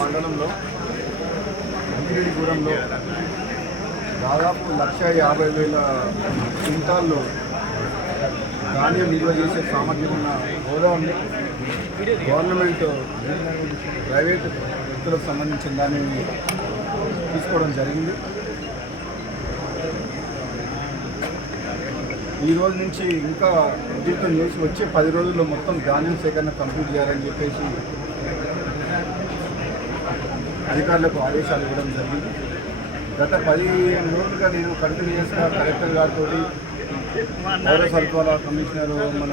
మండలంలో అంకిరెడ్డిగూడెంలో దాదాపు 1,50,000 క్వింటాళ్ళు ధాన్యం నిల్వ చేసే సామర్థ్యం ఉన్న గోదావరిని గవర్నమెంట్ ప్రైవేట్ వ్యక్తులకు సంబంధించిన దాన్ని తీసుకోవడం జరిగింది. ఈ రోజు నుంచి ఇంకా ఉద్యోగం చేసి వచ్చే 10 రోజుల్లో మొత్తం ధాన్యం సేకరణ కంప్లీట్ చేయాలని చెప్పేసి అధికారులకు ఆదేశాలు ఇవ్వడం జరిగింది. గత 15 రోజులుగా నేను కంటిన్యూస్గా కలెక్టర్ గారితో, పౌర సరఫరాల కమిషనర్ మన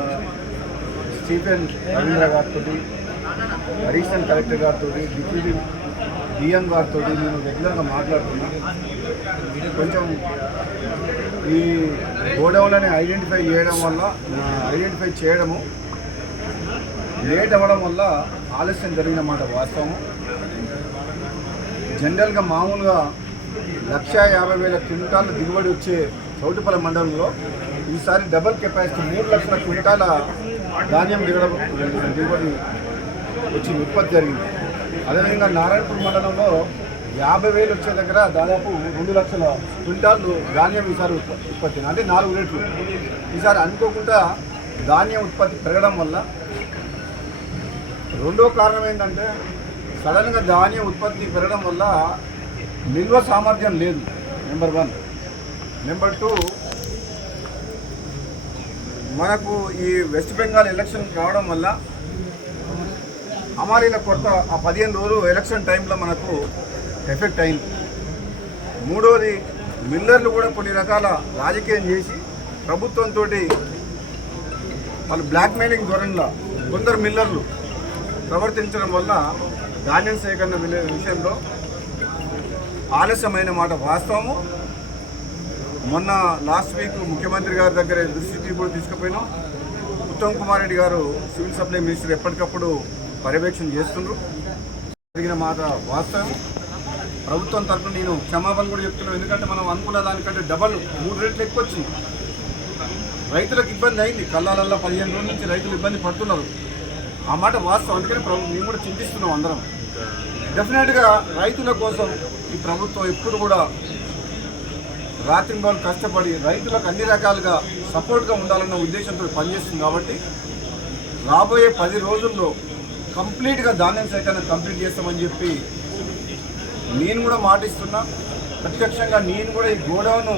స్టీఫెన్ రవీంద్ర గారితో, అడిషనల్ కలెక్టర్ గారితో, డిప్యూటీ డిఎం గారితో నేను రెగ్యులర్గా మాట్లాడుతున్నాను. కొంచెం ఈ గోడౌన్లని ఐడెంటిఫై చేయడము లేట్ అవ్వడం వల్ల ఆలస్యం జరిగిన మాట వాస్తవము. జనరల్గా మామూలుగా 1,50,000 క్వింటాల దిగుబడి వచ్చే చౌటుపల్లి మండలంలో ఈసారి డబుల్ కెపాసిటీ 3 లక్షల క్వింటాల ధాన్యం దిగుబడి వచ్చి ఉత్పత్తి జరిగింది. అదేవిధంగా నారాయణపూర్ మండలంలో 50,000 వచ్చే దగ్గర దాదాపు 2 లక్షల క్వింటాలు ధాన్యం ఈసారి ఉత్పత్తి, అంటే 4 రేట్లు. ఈసారి అనుకోకుండా ధాన్యం ఉత్పత్తి పెరగడం వల్ల రెండో కారణం ఏంటంటే సడన్గా ధాన్యం ఉత్పత్తి పెరగడం వల్ల నిల్వ సామర్థ్యం లేదు, నెంబర్ 1. నెంబర్ 2, మనకు ఈ వెస్ట్ బెంగాల్ ఎలక్షన్ కావడం వల్ల అమారీల కొరత ఆ 15 రోజులు ఎలక్షన్ టైంలో మనకు ఎఫెక్ట్ అయింది. మూడోది, మిల్లర్లు కూడా కొన్ని రకాల రాజకీయం చేసి ప్రభుత్వంతో వాళ్ళు బ్లాక్మెయిలింగ్ ధోరణిలో కొందరు మిల్లర్లు ప్రవర్తించడం వల్ల ధాన్యం సేకరణ విషయంలో ఆలస్యమైన మాట వాస్తవము. మొన్న లాస్ట్ వీక్ ముఖ్యమంత్రి గారి దగ్గర దృష్టికి కూడా తీసుకుపోయినాం. ఉత్తమ్ కుమార్ రెడ్డి గారు సివిల్ సప్లై మినిస్టర్ ఎప్పటికప్పుడు పర్యవేక్షణ చేస్తున్నారు. జరిగిన మాట వాస్తవం. ప్రభుత్వం తరఫున నేను క్షమాపణ కూడా చెప్తున్నాను. ఎందుకంటే మనం అనుకున్న దానికంటే డబల్ 3 రెట్లు ఎక్కువ వచ్చింది. రైతులకు ఇబ్బంది అయింది. కళ్ళాలల్లో 15 రోజుల నుంచి రైతులు ఇబ్బంది పడుతున్నారు. ఆ మాట వాస్తవం. అందుకని మేము కూడా చింతిస్తున్నాం అందరం. డెఫినెట్గా రైతుల కోసం ఈ ప్రభుత్వం ఎప్పుడు కూడా రాత్రింబౌలు కష్టపడి రైతులకు అన్ని రకాలుగా సపోర్ట్గా ఉండాలన్న ఉద్దేశంతో పనిచేస్తుంది. కాబట్టి రాబోయే 10 రోజుల్లో కంప్లీట్గా ధాన్యం సేకరణ కంప్లీట్ చేస్తామని చెప్పి నేను కూడా మాటిస్తున్నా. ప్రత్యక్షంగా నేను కూడా ఈ గోడౌన్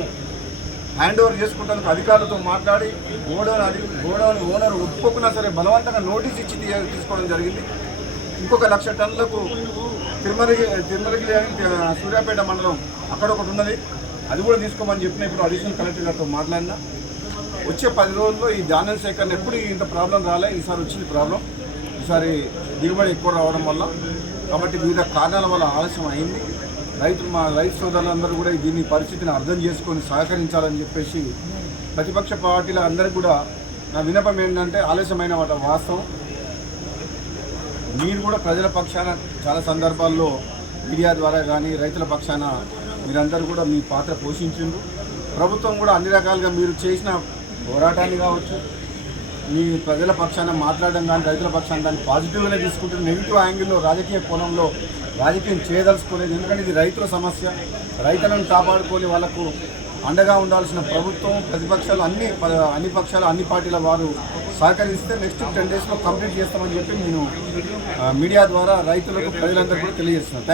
హ్యాండ్ ఓవర్ చేసుకుంటానికి అధికారులతో మాట్లాడి గోడౌన్ ఓనర్ ఒప్పుకున్నా సరే బలవంతంగా నోటీస్ ఇచ్చి తీసుకోవడం జరిగింది. ఇంకొక 1,00,000 టన్నులకు తిరుమలగిరి సూర్యాపేట మండలం అక్కడ ఒకటి ఉన్నది, అది కూడా తీసుకోమని చెప్పిన ఇప్పుడు అడిషనల్ కలెక్టర్ గారితో మాట్లాడినా. వచ్చే 10 రోజుల్లో ఈ ధాన్యం సేకరణ ఎప్పుడు ఇంత ప్రాబ్లం రాలే, ఈసారి వచ్చింది ప్రాబ్లం. ఈసారి దిగుబడి ఎక్కువ రావడం వల్ల, కాబట్టి వివిధ కారణాల వల్ల ఆలస్యం అయింది. మా రైతు సోదరులందరూ కూడా దీన్ని పరిస్థితిని అర్థం చేసుకొని సహకరించాలని చెప్పేసి ప్రతిపక్ష పార్టీల అందరికీ కూడా నా విన్నపం ఏంటంటే ఆలస్యమైన మాట వాస్తవం. మీరు కూడా ప్రజల పక్షాన చాలా సందర్భాల్లో మీడియా ద్వారా కానీ రైతుల పక్షాన మీరందరూ కూడా మీ పాత్ర పోషించిండ్రు. ప్రభుత్వం కూడా అన్ని రకాలుగా మీరు చేసిన పోరాటాన్ని కావచ్చు, మీ ప్రజల పక్షాన మాట్లాడడం కానీ రైతుల పక్షాన దాన్ని పాజిటివ్గానే తీసుకుంటుంది. నెగిటివ్ యాంగిల్లో రాజకీయ కోణంలో రాజకీయం చేయదలుచుకోలేదు. ఎందుకంటే ఇది రైతుల సమస్య. రైతులను కాపాడుకొని వాళ్లకు అండగా ఉండాల్సిన ప్రభుత్వం, ప్రతిపక్షాలు అన్ని పక్షాలు అన్ని పార్టీల వారు సహకరిస్తే నెక్స్ట్ 10 డేస్లో కంప్లీట్ చేస్తామని చెప్పి నేను మీడియా ద్వారా రైతులకు ప్రజలందరూ కూడా తెలియజేస్తున్నాను.